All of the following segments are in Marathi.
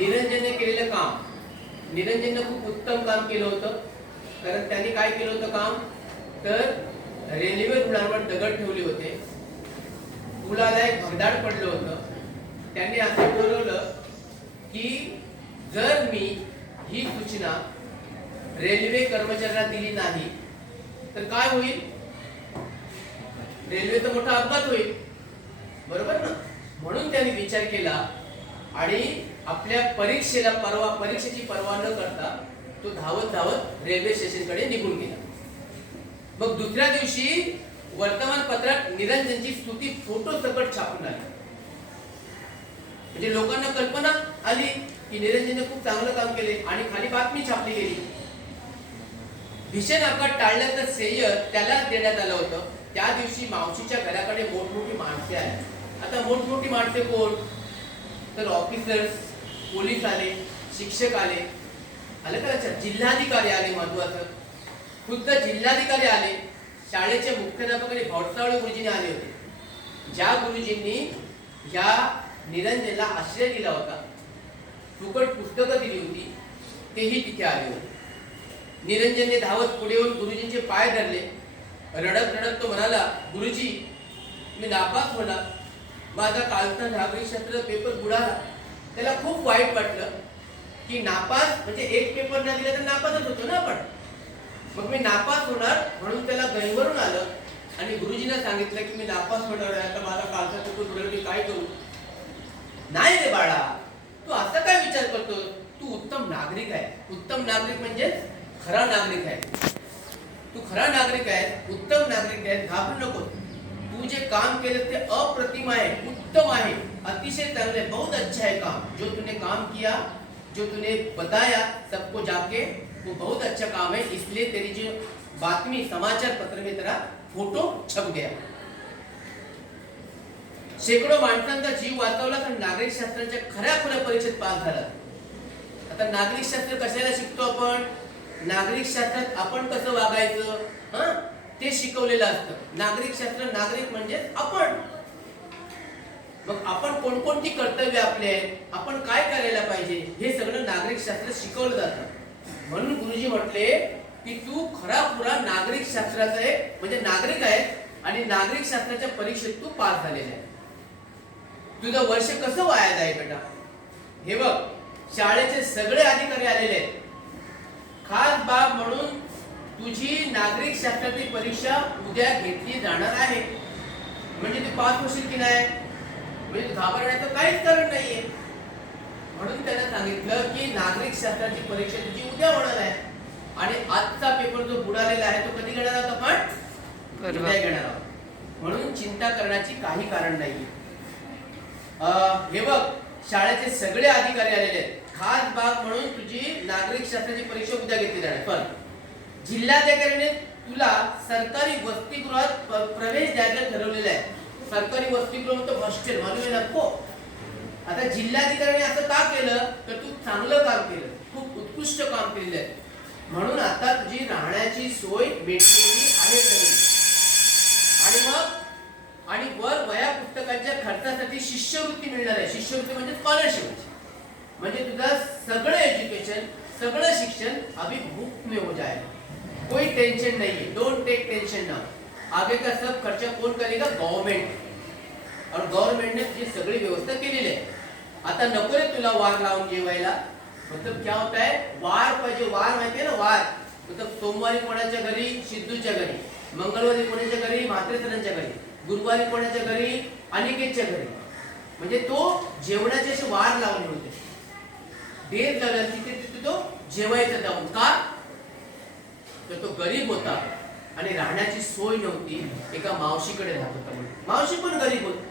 निरंजनने केलेलं काम. निरंजनने खूप उत्तम काम केलं होतं. कारण त्यांनी काय केलं होतं काम? तर रेल्वे रुळांवर दगड ठेवले होते. पुलाला एक भगदाड पडलं होतं. त्यांनी असं ठरवलं की जर मी ही सूचना रेल्वे कर्मचाऱ्यांना दिली नाही तर काय होईल? रेल्वेचा मोठा अपघात होईल. बरोबर ना? म्हणून त्यांनी विचार केला आणि आपल्या परीक्षेला परवा परीक्षेची परवा न करता तो धावत धावत रेल्वे स्टेशनकडे निघून गेला. मग दुसऱ्या दिवशी वर्तमानपत्रात निरंजनची स्तुती फोटो सकट छापून आली. म्हणजे लोकांना कल्पना आली की निरंजनने खूप चांगलं काम केले आणि खाली बातमी छापली गेली. भीषण अपघात टाळण्याचं श्रेय त्यालाच देण्यात आलं होतं. त्या दिवशी मावशीच्या घराकडे मोठमोठी माणसे आहेत आता मोठमोठी माणसे कोण? तर ऑफिसर्स पोलीस आले शिक्षक आले आलं का लक्षात? जिल्हाधिकारी आले महत्वाचं. खुद्द जिल्हाधिकारी आले शाळेचे मुख्याध्यापक आणि भवसावळे गुरुजींनी आले होते. ज्या गुरुजींनी ह्या निरंजनला आश्रय दिला होता फुकट पुस्तकं दिली होती तेही तिथे आले होते. निरंजनने धावत पुढे येऊन गुरुजींचे पाय धरले. रडत रडत तो म्हणाला गुरुजी मी नापास होणार माझा कालचा नागरिकशास्त्र पेपर बुडाला. त्याला खूप वाईट वाटलं की नापास म्हणजे एक पेपर न दिला तर नापासच होतो ना आपण. मग मी नापास होणार म्हणून त्याला गैरवरून आलं आणि गुरुजींना सांगितलं की मी नापास होणार आहे आता माझा कालचा पेपर बुडेल मी काय करू? नाही रे बाळा तू असं काय विचार करतो तू उत्तम नागरिक आहे. उत्तम नागरिक म्हणजे खरा नागरिक आहे. तू खरा नागरिक आहे उत्तम नागरिक आहे घाबरू नको तू जे काम केलं ते अप्रतिम आहे उत्तम आहे अतिशय चांगले बहुत अच्छा है काम. जो तूने काम किया जो तूने बताया सबको जाके वो बहुत अच्छा काम है इसलिए तेरी जो बातमी समाचार पत्र में तेरा फोटो छप गया. शेकडो माणसांचा जीव वाचवला तर नागरिक शास्त्राच्या खऱ्या खुऱ्या परीक्षेत पास झाला. आता नागरिक शास्त्र कशाला शिकतो आपण? नागरिक शास्त्रात आपण कसं वागायचं? हा? ते शिकवलेलं असतं. नागरिक शास्त्र नागरिक म्हणजे आपण. मग आपण कोणकोणती कर्तव्य आपले आहेत? आपण काय करायला पाहिजे? हे सगळं नागरिक शास्त्र शिकवलं जातं. म्हणून गुरुजी म्हटले की तू खरा खुरा नागरिक शास्त्राचा आहे म्हणजे नागरिक आहे आणि नागरिक शास्त्राच्या परीक्षेत तू पास झालेला आहे. तुझं वर्ष कसं वाया जाईल बेटा? हे बघ शाळेचे सगळे अधिकारी आलेले आहेत. खास बाब म्हणून तुझी नागरिक शास्त्राची परीक्षा उद्या घेतली जाणार आहे. म्हणजे तू पास होशील की नाही? म्हणजे घाबरण्याचं काहीच कारण नाहीये. म्हणून त्यानं सांगितलं की नागरिक शास्त्राची परीक्षा तुझी उद्या होणार आहे. आणि आजचा पेपर जो बुडालेला आहे तो कधी घेणार आहोत आपण? घेणार आहोत. म्हणून चिंता करण्याची काही कारण नाही हे बघ शाळेचे सगळे अधिकारी आलेले आहेत. खास बाब म्हणून तुझी नागरिक शास्त्राची परीक्षा उद्या घेतली जाणार पण जिल्हाधिकाऱ्याने तुला सरकारी वसतिगृहात प्रवेश द्यायला ठरवलेला आहे. सरकारी वसतिगृह म्हणतो हॉस्टेल मालूम नको आता जिल्हाधिकाऱ्याने असं का केलं? तर तू चांगलं काम केलं. खूप उत्कृष्ट काम केलेलं आहे. म्हणून आता तुझी राहण्याची सोय भेटलेली आहे तरी. आणि मग? आणि वर वया पुस्तकाच्या खर्चासाठी शिष्यवृत्ती मिळणार आहे. शिष्यवृत्ती म्हणजे स्कॉलरशिप म्हणजे तुझं सगळं एज्युकेशन सगळं शिक्षण अभी मुफ्त में हो जाएगा कोई टेंशन नहीं है। डोंट टेक टेंशन नाउ आगे का सब खर्चा कौन करेगा? गवर्नमेंट और गव्हर्नमेंटने तुझी सगळी व्यवस्था केलेली आहे. आता नको रे तुला वार लावून जेवायला. मतलब क्या होता है? वार पाहिजे वार माहितीये ना? वार. मतलब सोमवारी कोणाच्या घरी? सिद्धूच्या घरी. मंगळवारी कोणाच्या घरी? म्हात्रे घरी. गुरुवारी कोणाच्या घरी? अनिकेतच्या घरी. म्हणजे तो जेवणाचे असे वार लावले होते. देर झालं तिथे तिथे तो जेवायचा जाऊन. का? तर तो गरीब होता. आणि राहण्याची सोय नव्हती. एका मावशीकडे राहत होता म्हणून. मावशी पण गरीब होती.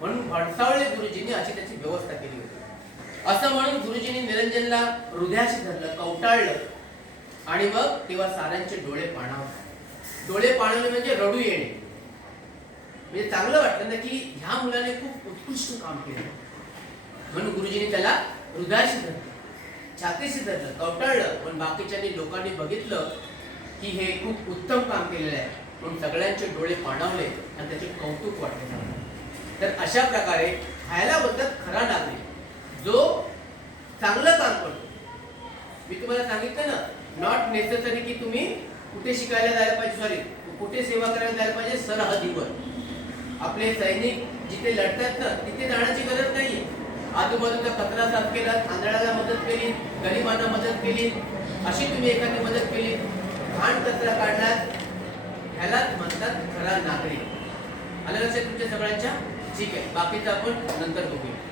म्हणून भडसावळे गुरुजींनी अशी त्याची व्यवस्था केली होती. असं म्हणून गुरुजींनी निरंजनला हृदयाशी धरलं कवटाळलं. आणि मग तेव्हा साऱ्यांचे डोळे पाणावले डोळे पाणवले म्हणजे रडू येणे. म्हणजे चांगलं वाटलं ना की ह्या मुलाने खूप उत्कृष्ट काम केलं. म्हणून गुरुजींनी त्याला हृदयाशी धरलं. छातीशी धरलं कवटाळलं. पण बाकीच्यांनी लोकांनी बघितलं की हे खूप उत्तम काम केलेलं आहे. म्हणून सगळ्यांचे डोळे पाणावले आणि त्याचे कौतुक वाटले तर अशा प्रकारे खायला बोलतात खरा नागरिक जो चांगलं काम करतो. मी तुम्हाला सांगितलं ना नॉट नेसेसरी की तुम्ही कुठे शिकायला जायला पाहिजे सॉरी कुठे सेवा करायला जायला पाहिजे सरहदीवर आपले सैनिक जिथे लढतात ना तिथे जाण्याची गरज नाही आजूबाजूचा कचरा साफ केला तांदळाला मदत केली गरिबांना मदत केली अशी तुम्ही एखादी मदत केली. घाण कचरा ह्यालाच म्हणतात खरा नागरिक. आलं लक्षात तुमच्या सगळ्यांच्या? ठीक आहे बाकीचं आपण नंतर बघूया.